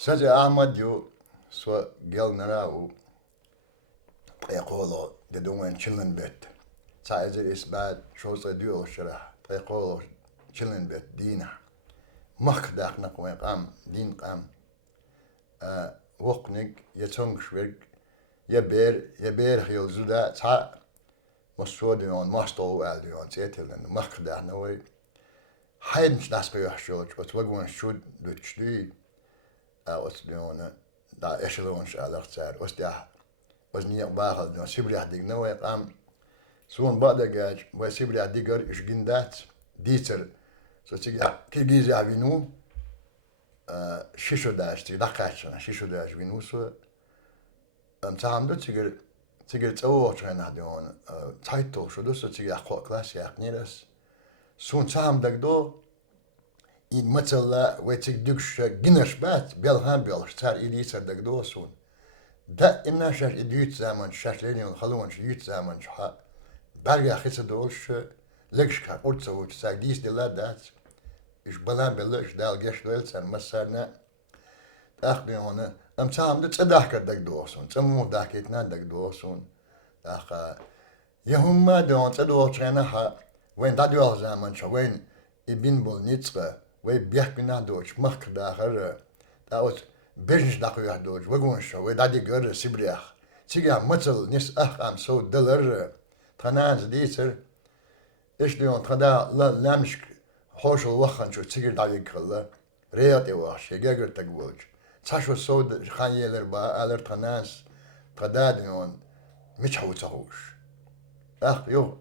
Sadece Ahmad diyor, so gel narao, prekolo, dediğin çılın bet. Sadece isbat, şosa diyor şura, prekolo, çılın bet, dina. Makdak nakwe qam, din qam. Woknik, yetsongschwerk, je ber heel zuda, ta, masso diyon, masto al diyon, zetelen, makdak nawe. Heidens das gehört, was wir gewoon schuld durch aus diyon, da echelon shalachtzar, was der was niet bagel, dan sibri dig nawe qam. Zo'n badagaj, wa sibri digar is gindat, dieter. So tsiga kigiz avinu shisho dash daqachna shisho dash vinu so tamdo tsiga tsawo chana dion taito shodo so tsiga kho klas yak niras sun tam dagdo in matsala wetik duksh ginash bat belhan bel star ilisar dagdo sun da inna shash idut zaman shashlenin khalwan shit zaman ha barga khisa dolsh lekshka urtsa sagis de la dat iş bana belli dal geç doyelsen mesela akhni ona am tamda tsadah kardak dosun tsamu daketna dak dosun akha yahumma don tsado chana ha when da diyor zaman when ibn bol nitsqa ve biyakna doç makda har da os bejn dakhya doç ve gon sho ve da di gör sibriyah tsiga matsal nis am so dalar tanaz diser iş diyor tada la lamşk hoş olvaqan şu tigir dayı kılla reyat evaş şeger tagbolj çaşo sod xanyeler ba aler tanas qadadin miçhu tahuş yok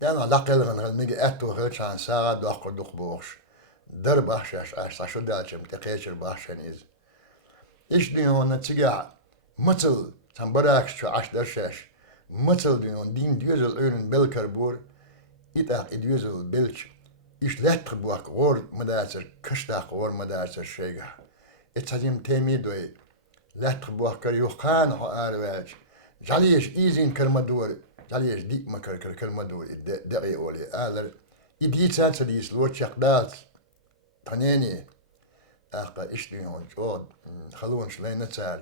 yani alaqelgan halmigi etto hılçan sağa doqduk boş dar bahşaş aşaşo dalçım teqeçir bahşaniz iş diyor tiga mıtıl tam barak şu aşdar şaş mıtıl diyor din diyorzel önün belkarbur itaq diyorzel belç İş lettre buak or madaser kıştak or madaser şeyga. Etazim temi doy. Lettre buak kar yukan ha arvaj. Jaliyeş izin kırmadur. Jaliyeş dik makar kırmadur. Deri oli aler. İdit satsa dis loçak dalt. Taneni. Aqa işliyon. O halun şlayna tsar.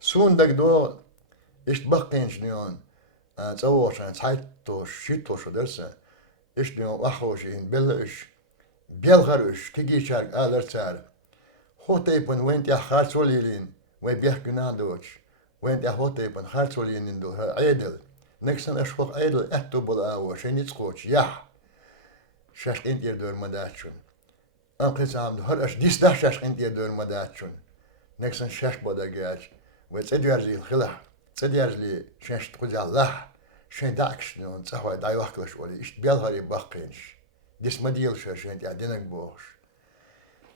Sundak do iş bakkenç diyon. Tsawoşan sayto şito şu derse. İş diyor ahhoşin belleş belgarış ki geçer alertar hotaypın went ya harsolilin ve bihkuna doç went ya hotaypın harsolilin do aydel neksan aşfaq aydel etto bola ve şenit qoç ya şaş intiyer dörmadaçun anqesam har aş disda şaş intiyer dörmadaçun neksan şaş boda gaç ve tsedyarzil khila tsedyarzli şaş tquzallah شين داكش نون صحوا داي وقتش ولي إيش بيلهاري باقينش ديس ما ديال شين دي عدينك بوش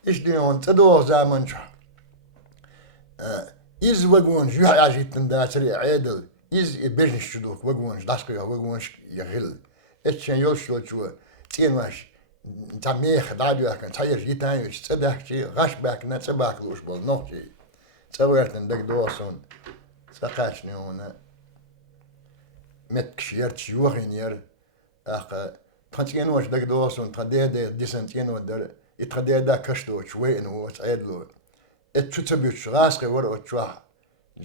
إيش ديون تدو زمن شو إز وجونش يعجيتن داتري عادل إز بيجنش شدوك وجونش داسكي وجونش يغل إتشين يولش شو تينواش تاميخ داديو كان تاير جيتانيش تصدق شي غاش باك نتصباك لوش بول نوشي تصورتن دك دوسون سقاش نيونا met kshert jurin yer ach tantien was dag doson tradede disentien der it tradeda kashto chwe in was edlo et chutsabu chraske war o chwa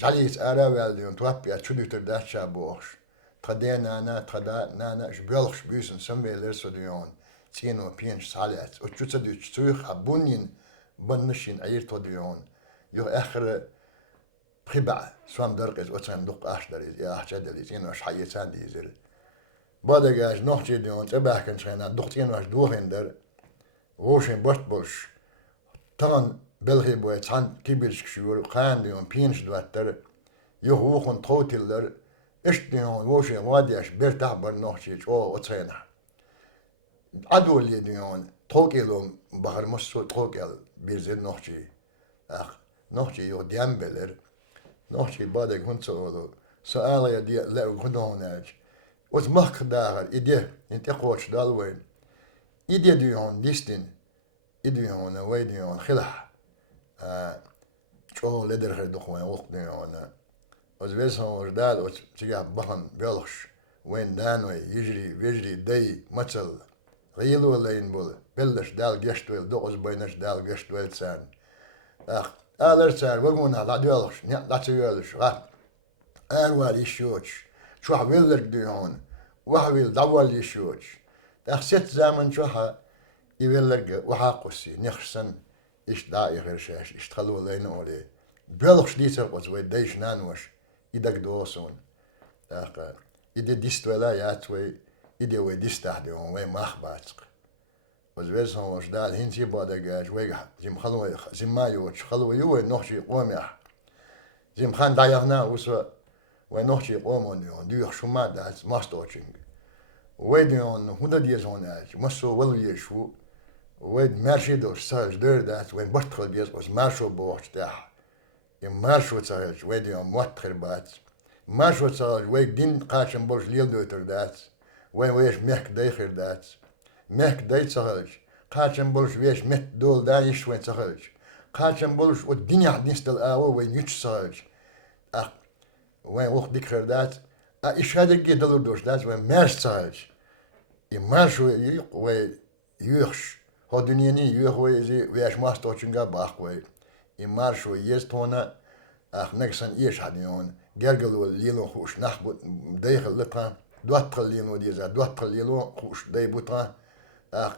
jalis ara veldion twap ya chuduter da chabosh tradena na trada na jbelch busen samveler so dion tieno pinch salat o chutsadu chuch abunin bannishin ayir to dion yo akhir خبع سوام درقز وتسان دق أشدري يا أحجدلي زين وش حيتان ديزل بعد جاش نحجي ديون تبع كن شينا دقتين وش دوهن در ووشين بوش بوش تان بلغي بوي تان كبيرش كشور قان ديون بينش دواتر يهوخن توتيلر إيش ديون ووشين واديش بيرتاح بر نحجي أو وتسينا عدولي ديون توكيلهم بحر مصر توكيل بيرزل نحجي أخ نحجي يو ديان بلر نحكي بعدك هون سؤال سؤال يا دي لا هوناج وز مخ داخل إيديه أنت قوش دالوين إيديه ديون ديستين إيديون ويديون خلح شو لدر خير دخوين وقت ديون وز بيسهم وجدال وز تجاه بخن بيلخش وين دانوي يجري داي مثل غيلو ولا ينبول بلش دال جشتويل دوغز بينش دال جشتويل سان alır çağır vurguna la diyorlar. Ne la çığırır. Var işiyor. Şu havildir diyorsun. Vahvil daval işiyor. Set zaman şu ha يبلغ وحاقسي نخسن إيش داعي غير شاش اشتغلوا لين أولي بلغش ديسر قصوي ديش نانوش إدك دوسون داقا إدي ديست ولا ياتوي إدي وي ديست أحدهم وي مخباتق وزويسون وش دال هنسي بادا جاج ويجح زم خلوي زم ما يوش خلوي يوي نخشي قوميح زم خان دايغنا وسوا وي نخشي قومون يون ديوخ شما دالس ماستوچينج ويديون هودا ديزون اج مسو ولي شو وين ماشي دور سالج دور دات وين بطل بيز بس ماشو بوش تاع ماشو سالج ويديون موتر بات ماشو سالج وين دين قاشم بولش ليل دوتر دات وين ويش مهك دايخر دات مهك داي سالج قاشم بولش ويش مت دول دايش وين سالج قاشم بولش والدنيا نستل آوا وين يتش سالج وين وقت ديكر دات إيش هذا كي دلور دوش دات وين ماش سالج ماشو يق وين يخش هو دنياني يخوي زي وياش ماستوچنگا باخوي يمارشو يستونا نكسن ايش حديون جرجلو ليلو خوش نخبط داخل لطا دوات ليلو ديزا دوات ليلو خوش داي بوطا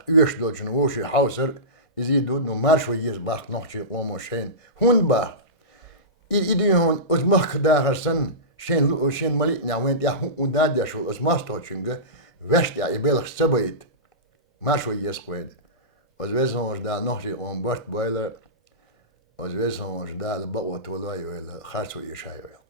يش دوچن وشي حاوسر يزيدو نو مارشو يز باخ نوخشي قومو شين هون با يدي هون از مخ داخل سن شين ملي ناوين يا هون داديا شو از ماستوچنگا وشت يا يبلغ سبيت مارشو يز قويد Als wij ons daar nog eens om bord boilen, als wij ons daar de bouw te willen, gaat zo je schrijven.